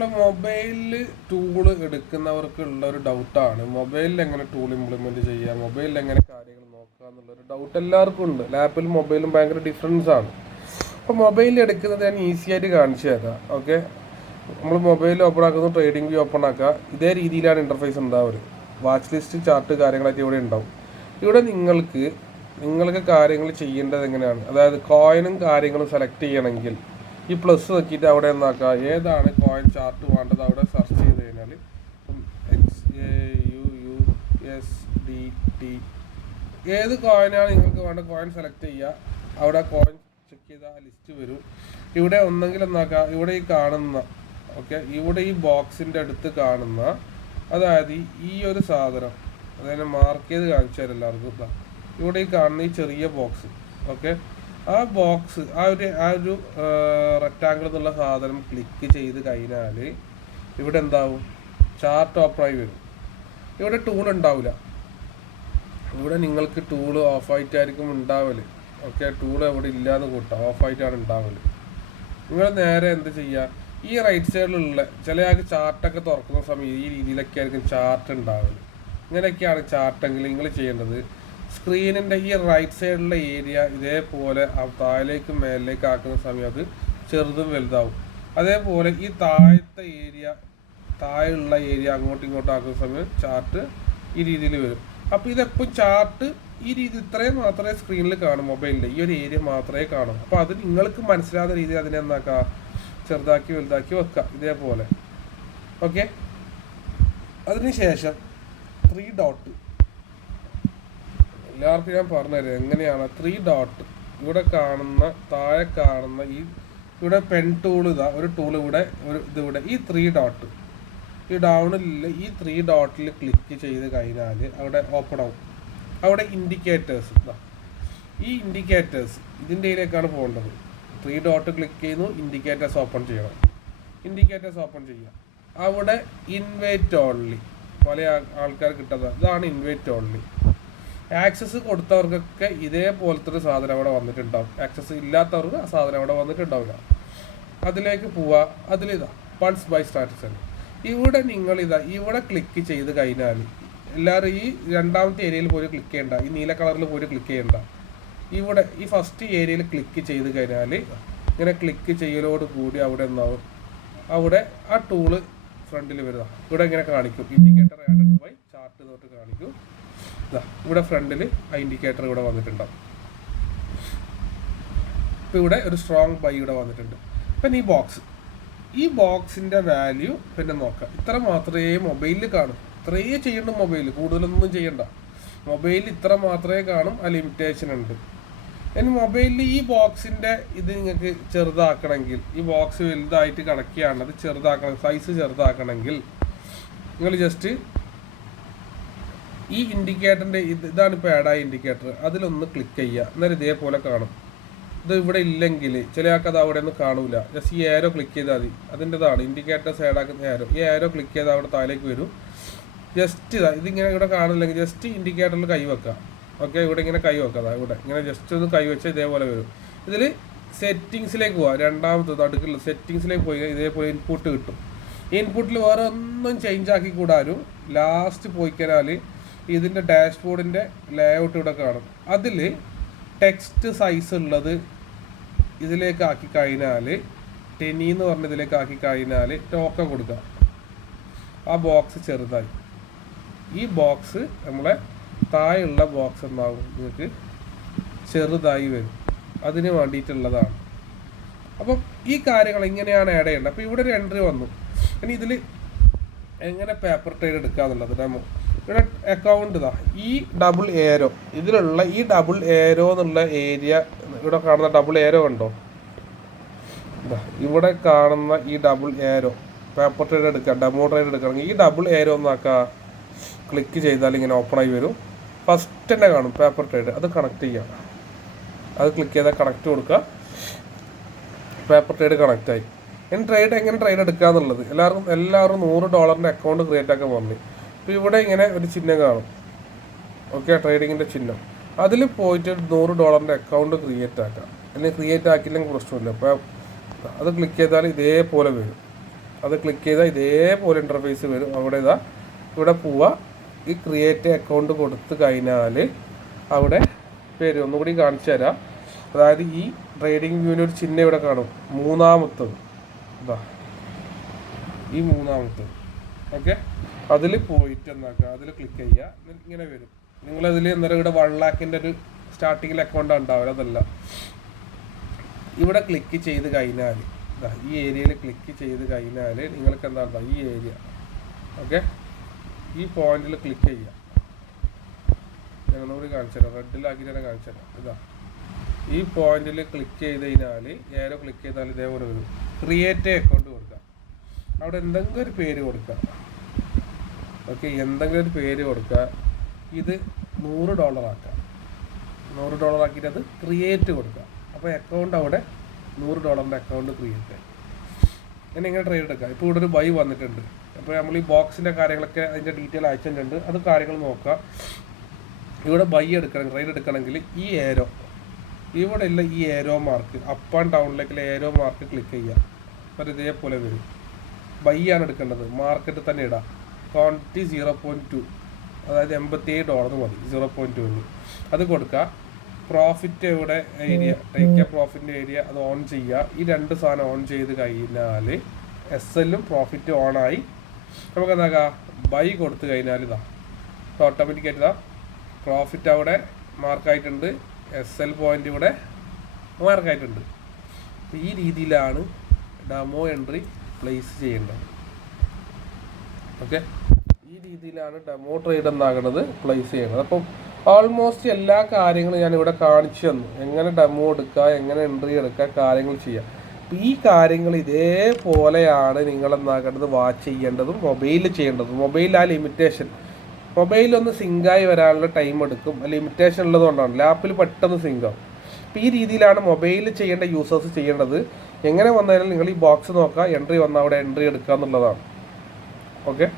നമ്മൾ മൊബൈലിൽ ടൂള് എടുക്കുന്നവർക്കുള്ള ഒരു ഡൗട്ടാണ്, മൊബൈലിൽ എങ്ങനെ ടൂൾ ഇംപ്ലിമെൻറ്റ് ചെയ്യുക, മൊബൈലിൽ എങ്ങനെ കാര്യങ്ങൾ നോക്കുക എന്നുള്ളൊരു ഡൗട്ട് എല്ലാവർക്കും ഉണ്ട്. ലാപ്പിലും മൊബൈലും ഭയങ്കര ഡിഫറൻസ് ആണ്. അപ്പോൾ മൊബൈലിൽ എടുക്കുന്നത് ഞാൻ ഈസി ആയിട്ട് കാണിച്ചു തരാം. ഓക്കെ, നമ്മൾ മൊബൈലിൽ ഓപ്പൺ ആക്കുന്നു, ട്രേഡിംഗ് വ്യൂ ഓപ്പൺ ആക്കുക. ഇതേ രീതിയിലാണ് ഇൻ്റർഫേസ് ഉണ്ടാവുക. വാച്ച് ലിസ്റ്റ്, ചാർട്ട്, കാര്യങ്ങളായിട്ട് ഇവിടെ ഉണ്ടാവും. ഇവിടെ നിങ്ങൾക്ക് കാര്യങ്ങൾ ചെയ്യേണ്ടത് എങ്ങനെയാണ്, അതായത് കോയിനും കാര്യങ്ങളും സെലക്ട് ചെയ്യണമെങ്കിൽ ഈ പ്ലസ് നോക്കിയിട്ട് അവിടെ എന്താക്കുക, ഏതാണ് കോയിൻ ചാർട്ട് വേണ്ടത് അവിടെ സെർച്ച് ചെയ്ത് കഴിഞ്ഞാൽ XAUUSDT ഏത് കോയിനാണ് നിങ്ങൾക്ക് വേണ്ട കോയിൻ സെലക്ട് ചെയ്യുക. അവിടെ കോയിൻ ചെക്ക് ചെയ്ത ലിസ്റ്റ് വരും. ഇവിടെ ഒന്നെങ്കിൽ എന്താക്കുക, ഇവിടെ ഈ കാണുന്ന ഇവിടെ ഈ ബോക്സിൻ്റെ അടുത്ത് കാണുന്ന, അതായത് ഈ ഒരു സാധനം, അതായത് മാർക്ക് ചെയ്ത് കാണിച്ചു തരാം എല്ലാവർക്കും. ഇവിടെ ഈ കാണുന്ന ഈ ചെറിയ ബോക്സ്, ആ ബോക്സ്, ആ ഒരു റെക്റ്റാങ്കിൾ എന്നുള്ള സാധനം ക്ലിക്ക് ചെയ്ത് കഴിഞ്ഞാൽ ഇവിടെ എന്താവും, ചാർട്ട് ഓപ്പണായി വരും. ഇവിടെ ടൂൾ ഉണ്ടാവില്ല. ഇവിടെ നിങ്ങൾക്ക് ടൂള് ഓഫായിട്ടായിരിക്കും ഉണ്ടാവല്. ടൂൾ എവിടെ ഇല്ലയെന്ന് കൂട്ടാം, ഓഫായിട്ടാണ് ഉണ്ടാവല്. നിങ്ങൾ നേരെ എന്ത് ചെയ്യുക, ഈ റൈറ്റ് സൈഡിലുള്ള ചില ആൾക്ക് ചാർട്ടൊക്കെ തുറക്കുന്ന സമയം ഈ രീതിയിലൊക്കെ ആയിരിക്കും ചാർട്ട് ഉണ്ടാവല്. ഇങ്ങനെയൊക്കെയാണ് ചാർട്ടെങ്കിൽ നിങ്ങൾ ചെയ്യേണ്ടത്, സ്ക്രീനിൻ്റെ ഈ റൈറ്റ് സൈഡിലുള്ള ഏരിയ ഇതേപോലെ താഴേക്ക് മേലിലേക്ക് ആക്കുന്ന സമയം അത് ചെറുതും വലുതാവും. അതേപോലെ ഈ താഴെയുള്ള ഏരിയ അങ്ങോട്ടും ഇങ്ങോട്ടും ആക്കുന്ന സമയം ചാർട്ട് ഈ രീതിയിൽ വരും. അപ്പോൾ ഇതെപ്പോൾ ചാർട്ട് ഈ രീതി ഇത്രയും മാത്രമേ സ്ക്രീനിൽ കാണും, മൊബൈലിൽ ഈ ഒരു ഏരിയ മാത്രമേ കാണൂ. അപ്പോൾ അത് നിങ്ങൾക്ക് മനസ്സിലാകുന്ന രീതിയിൽ അതിനെ എന്താക്കുക, ചെറുതാക്കി വലുതാക്കി വെക്കുക ഇതേപോലെ. ഓക്കെ, അതിനുശേഷം 3 ഡോട്ട് എല്ലാവർക്കും ഞാൻ പറഞ്ഞുതരാം എങ്ങനെയാണ്. 3 ഡോട്ട് ഇവിടെ കാണുന്ന, താഴെ കാണുന്ന ഇവിടെ പെൻ ടൂൾ, ഒരു ടൂൾ ഇവിടെ, ഇതിവിടെ ഈ 3 ഡോട്ട്, ഈ ഡൗണിൽ ഈ 3 ഡോട്ടിൽ ക്ലിക്ക് ചെയ്ത് കഴിഞ്ഞാൽ അവിടെ ഓപ്പൺ ആവും. അവിടെ ഇൻഡിക്കേറ്റേഴ്സ്, ഈ ഇൻഡിക്കേറ്റേഴ്സ് ഇതിൻ്റെ ഇതിലേക്കാണ് പോകേണ്ടത്. 3 ഡോട്ട് ക്ലിക്ക് ചെയ്യുന്നു, ഇൻഡിക്കേറ്റേഴ്സ് ഓപ്പൺ ചെയ്യണം. ഇൻഡിക്കേറ്റേഴ്സ് ഓപ്പൺ ചെയ്യുക. അവിടെ ഇൻവൈറ്റ് ഓൺലി, പല ആൾക്കാർ കിട്ടുന്നത് ഇതാണ് ഇൻവൈറ്റ് ഓൺലി. ആക്സസ് കൊടുത്തവർക്കൊക്കെ ഇതേപോലത്തെ ഒരു സാധനം അവിടെ വന്നിട്ടുണ്ടാവും. ആക്സസ് ഇല്ലാത്തവർക്ക് ആ സാധനം അവിടെ വന്നിട്ടുണ്ടാവില്ല. അതിലേക്ക് പോവുക. അതിലിതാ പൾസ് ബൈ സ്റ്റാറ്റസ് ആണ്. ഇവിടെ ഇവിടെ ക്ലിക്ക് ചെയ്ത് കഴിഞ്ഞാൽ എല്ലാവരും ഈ രണ്ടാമത്തെ ഏരിയയിൽ പോയി ക്ലിക്ക് ചെയ്യണ്ട, ഈ നീല കളറിൽ പോയി ക്ലിക്ക് ചെയ്യണ്ട. ഇവിടെ ഈ ഫസ്റ്റ് ഏരിയയിൽ ക്ലിക്ക് ചെയ്ത് കഴിഞ്ഞാൽ ഇങ്ങനെ ക്ലിക്ക് ചെയ്യലോട് കൂടി അവിടെ എന്താവും, അവിടെ ആ ടൂള് ഫ്രണ്ടിൽ വരുക. ഇവിടെ ഇങ്ങനെ കാണിക്കും, ഇൻഡിക്കേറ്റർ ആഡഡ് ബൈ ചാർട്ട് തൊട്ട് കാണിക്കും. ഇവിടെ ഫ്രണ്ടിൽ ആ ഇൻഡിക്കേറ്റർ ഇവിടെ വന്നിട്ടുണ്ടാവും. ഇപ്പോൾ ഇവിടെ ഒരു സ്ട്രോങ് ബൈ ഇവിടെ വന്നിട്ടുണ്ട്. പിന്നെ ഈ ബോക്സിൻ്റെ വാല്യൂ പിന്നെ നോക്കാം. ഇത്ര മാത്രമേ മൊബൈലിൽ കാണും, ഇത്രയേ ചെയ്യണ്ട മൊബൈൽ, കൂടുതലൊന്നും ചെയ്യണ്ട. മൊബൈലിൽ ഇത്ര മാത്രമേ കാണും, ആ ലിമിറ്റേഷൻ ഉണ്ട്. ഇനി മൊബൈലിൽ ഈ ബോക്സിൻ്റെ ഇത് നിങ്ങൾക്ക് ചെറുതാക്കണമെങ്കിൽ, ഈ ബോക്സ് വലുതായിട്ട് കണക്കിയാണ്, അത് ചെറുതാക്കണം, സൈസ് ചെറുതാക്കണമെങ്കിൽ നിങ്ങൾ ജസ്റ്റ് ഈ ഇൻഡിക്കേറ്ററിൻ്റെ ഇതാണ് ഇപ്പോൾ ആഡായ ഇൻഡിക്കേറ്റർ, അതിലൊന്ന് ക്ലിക്ക് ചെയ്യുക. അന്നേരം ഇതേപോലെ കാണും. ഇത് ഇവിടെ ഇല്ലെങ്കിൽ ചില ആൾക്ക് അത് അവിടെ ഒന്നും കാണൂല. ജസ്റ്റ് ഈ ഏരോ ക്ലിക്ക് ചെയ്താൽ മതി, അതിൻ്റെതാണ് ഇൻഡിക്കേറ്റേഴ്സ് ആഡാക്കുന്ന ഏരോ. ഈ ഏരോ ക്ലിക്ക് ചെയ്താൽ അവിടെ താഴേക്ക് വരും. ജസ്റ്റ് ഇതിങ്ങനെ ഇവിടെ കാണില്ലെങ്കിൽ ജസ്റ്റ് ഇൻഡിക്കേറ്ററിൽ കൈ വെക്കുക. ഇവിടെ ഇങ്ങനെ കൈ വെക്കുക, ഇവിടെ ഇങ്ങനെ ജസ്റ്റ് ഒന്ന് കൈ വെച്ചാൽ ഇതേപോലെ വരും. ഇതിൽ സെറ്റിങ്സിലേക്ക് പോവുക, രണ്ടാമത്തെ അടുക്കുള്ള സെറ്റിങ്സിലേക്ക് പോയി ഇതേപോലെ ഇൻപുട്ട് കിട്ടും. ഇൻപുട്ടിൽ വേറെ ഒന്നും ചേഞ്ച് ആക്കി കൂടാനും ലാസ്റ്റ് പോയി കഴിഞ്ഞാൽ ഇതിൻ്റെ ഡാഷ്ബോർഡിൻ്റെ ലേഔട്ട് ഇവിടെ കാണും. അതിൽ ടെക്സ്റ്റ് സൈസ് ഉള്ളത് ഇതിലേക്ക് ആക്കി കഴിഞ്ഞാൽ 10 എന്ന് പറഞ്ഞ ഇതിലേക്ക് ആക്കി കഴിഞ്ഞാൽ ടോക്കൺ കൊടുക്കുക. ആ ബോക്സ് ചെറുതായി, ഈ ബോക്സ് നമ്മളെ താഴെയുള്ള ബോക്സ് എന്നാകും നിങ്ങൾക്ക് ചെറുതായി വരും. അതിന് വേണ്ടിയിട്ടുള്ളതാണ്. അപ്പം ഈ കാര്യങ്ങൾ ഇങ്ങനെയാണ് ആഡ് ചെയ്യേണ്ടത്. അപ്പോൾ ഇവിടെ ഒരു എൻട്രി വന്നു. ഇനി ഇതിൽ എങ്ങനെ പേപ്പർ ട്രേഡ് എടുക്കുക എന്നുള്ളത് ഡെമോ. ഇവിടെ അക്കൗണ്ട് ഈ ഡബിൾ ഏരോ, ഇതിലുള്ള ഈ ഡബിൾ ഏരോ എന്നുള്ള ഏരിയ, ഇവിടെ കാണുന്ന ഡബിൾ ഏരോ കണ്ടോ, ഇവിടെ കാണുന്ന ഈ ഡബിൾ ഏരോ പേപ്പർ ട്രേഡ് എടുക്കുക, ഡെമോ ട്രേഡ് എടുക്കുകയാണെങ്കിൽ ഈ ഡബിൾ ഏരോ ഒന്നാക്കുക, ക്ലിക്ക് ചെയ്താൽ ഇങ്ങനെ ഓപ്പണായി വരും. ഫസ്റ്റ് തന്നെ കാണും പേപ്പർ ട്രേഡ്, അത് കണക്ട് ചെയ്യുക. അത് ക്ലിക്ക് ചെയ്താൽ കണക്ട് കൊടുക്കുക, പേപ്പർ ട്രേഡ് കണക്റ്റായി. ഇനി എങ്ങനെ ട്രേഡ് എടുക്കുക എന്നുള്ളത് എല്ലാവരും $100 അക്കൗണ്ട് ക്രിയേറ്റ് ആക്കാൻ പറഞ്ഞു. അപ്പോൾ ഇവിടെ ഇങ്ങനെ ഒരു ചിഹ്നം കാണും, ട്രേഡിങ്ങിൻ്റെ ചിഹ്നം. അതിൽ പോയിട്ട് $100 അക്കൗണ്ട് ക്രിയേറ്റ് ആക്കാം. അല്ലെങ്കിൽ ക്രിയേറ്റ് ആക്കിയില്ലെങ്കിൽ പ്രശ്നമില്ല. അപ്പോൾ അത് ക്ലിക്ക് ചെയ്താൽ ഇതേപോലെ വരും. അത് ക്ലിക്ക് ചെയ്താൽ ഇതേപോലെ ഇൻ്റർഫേസ് വരും. അവിടെ ഇതാ ഇവിടെ പോവുക, ഈ ക്രിയേറ്റ് അക്കൗണ്ട് കൊടുത്ത് കഴിഞ്ഞാൽ അവിടെ പേര് ഒന്നുകൂടി കാണിച്ചു തരാം. അതായത് ഈ ട്രേഡിംഗ് വ്യൂവിന് ഒരു ചിഹ്നം ഇവിടെ കാണും, മൂന്നാമത്തത് ഇതാ, ഈ മൂന്നാമത്തത്. ഓക്കെ, അതിൽ പോയിട്ട് എന്താക്കുക, അതിൽ ക്ലിക്ക് ചെയ്യുക, ഇങ്ങനെ വരും. നിങ്ങളതിൽ എന്തായാലും ഇവിടെ 1 lakhൻ്റെ ഒരു സ്റ്റാർട്ടിങ്ങിൽ അക്കൗണ്ട് ഉണ്ടാവില്ല, അതല്ല. ഇവിടെ ക്ലിക്ക് ചെയ്ത് കഴിഞ്ഞാൽ ഈ ഏരിയയിൽ ക്ലിക്ക് ചെയ്ത് കഴിഞ്ഞാൽ നിങ്ങൾക്ക് എന്താ ഉണ്ടാവുക, ഈ ഏരിയ. ഓക്കെ, ഈ പോയിന്റിൽ ക്ലിക്ക് ചെയ്യുക. ഞങ്ങളോട് കാണിച്ചു തരാം, റെഡിലാക്കി തന്നെ കാണിച്ചു തരാം. ഇതാ ഈ പോയിന്റിൽ ക്ലിക്ക് ചെയ്ത് കഴിഞ്ഞാൽ ഏരോ ക്ലിക്ക് ചെയ്താൽ ഇതേപോലെ വരും. ക്രിയേറ്റ് അക്കൗണ്ട് കൊടുക്കുക, അവിടെ എന്തെങ്കിലും ഒരു പേര് കൊടുക്കുക. ഓക്കെ, എന്തെങ്കിലും ഒരു പേര് കൊടുക്കുക. ഇത് $100 ആക്കുക. $100 ആക്കിയിട്ട് അത് ക്രിയേറ്റ് കൊടുക്കുക. അപ്പോൾ അക്കൗണ്ട് അവിടെ $100 അക്കൗണ്ട് ക്രിയേറ്റ് ആയി. അങ്ങനെ ഇങ്ങനെ ട്രേഡ് എടുക്കുക. ഇപ്പോൾ ഇവിടെ ഒരു ബൈ വന്നിട്ടുണ്ട്. അപ്പോൾ നമ്മൾ ഈ ബോക്സിൻ്റെ കാര്യങ്ങളൊക്കെ അതിൻ്റെ ഡീറ്റെയിൽ അയച്ചിട്ടുണ്ട്, അത് കാര്യങ്ങൾ നോക്കുക. ഇവിടെ ബൈ എടുക്കണം, ട്രേഡ് എടുക്കണമെങ്കിൽ ഈ ഏരോ ഇവിടെ ഇല്ല, ഈ ഏരോ മാർക്ക് അപ്പ് ആൻഡ് ഡൗണിലേക്കുള്ള ഏരോ മാർക്ക് ക്ലിക്ക് ചെയ്യുക. അപ്പോൾ ഇതേപോലെ വരും. ബൈ ആണ് എടുക്കേണ്ടത്, മാർക്കറ്റ് തന്നെ ഇടാം. ക്വാണ്ടിറ്റി 0.2, അതായത് $87 മതി. 0.2 അത് കൊടുക്കുക. പ്രോഫിറ്റ് ഇവിടെ ഏരിയ, ടേക്ക് എ പ്രോഫിറ്റിൻ്റെ ഏരിയ അത് ഓൺ ചെയ്യുക. ഈ 2 സാധനം ഓൺ ചെയ്ത് കഴിഞ്ഞാൽ SLഉം പ്രോഫിറ്റ് ഓണായി. നമുക്ക് എന്താക്കാം, ബൈ കൊടുത്തു കഴിഞ്ഞാൽ ഇതാ ഓട്ടോമാറ്റിക്കായിട്ട് ഇതാ പ്രോഫിറ്റ് അവിടെ മാർക്കായിട്ടുണ്ട്, SL പോയിന്റ് ഇവിടെ മാർക്കായിട്ടുണ്ട്. ഈ രീതിയിലാണ് ഡെമോ എൻട്രി പ്ലേസ് ചെയ്യേണ്ടത്. ഓക്കെ, ഈ രീതിയിലാണ് ഡെമോ ട്രേഡ് എന്നാകുന്നത് പ്ലേസ് ചെയ്യുന്നത്. അപ്പം ഓൾമോസ്റ്റ് എല്ലാ കാര്യങ്ങളും ഞാനിവിടെ കാണിച്ചു തന്നു. എങ്ങനെ ഡെമോ എടുക്കുക, എങ്ങനെ എൻട്രി എടുക്കുക, കാര്യങ്ങൾ ചെയ്യുക. ഈ കാര്യങ്ങൾ ഇതേപോലെയാണ് നിങ്ങളെന്നാകേണ്ടത് വാച്ച് ചെയ്യേണ്ടതും മൊബൈലിൽ ചെയ്യേണ്ടതും. മൊബൈലിൽ ആ ലിമിറ്റേഷൻ, മൊബൈലൊന്ന് സിങ്കായി വരാനുള്ള ടൈം എടുക്കും, ലിമിറ്റേഷൻ ഉള്ളത് കൊണ്ടാണ്. ലാപ്പിൽ പെട്ടെന്ന് സിങ്കാവും. അപ്പോൾ ഈ രീതിയിലാണ് മൊബൈലിൽ ചെയ്യേണ്ട യൂസേഴ്സ് ചെയ്യേണ്ടത്. എങ്ങനെ വന്നാലും നിങ്ങൾ ഈ ബോക്സ് നോക്കുക, എൻട്രി വന്നാൽ അവിടെ എൻട്രി എടുക്കുക എന്നുള്ളതാണ്. ഓക്കെ.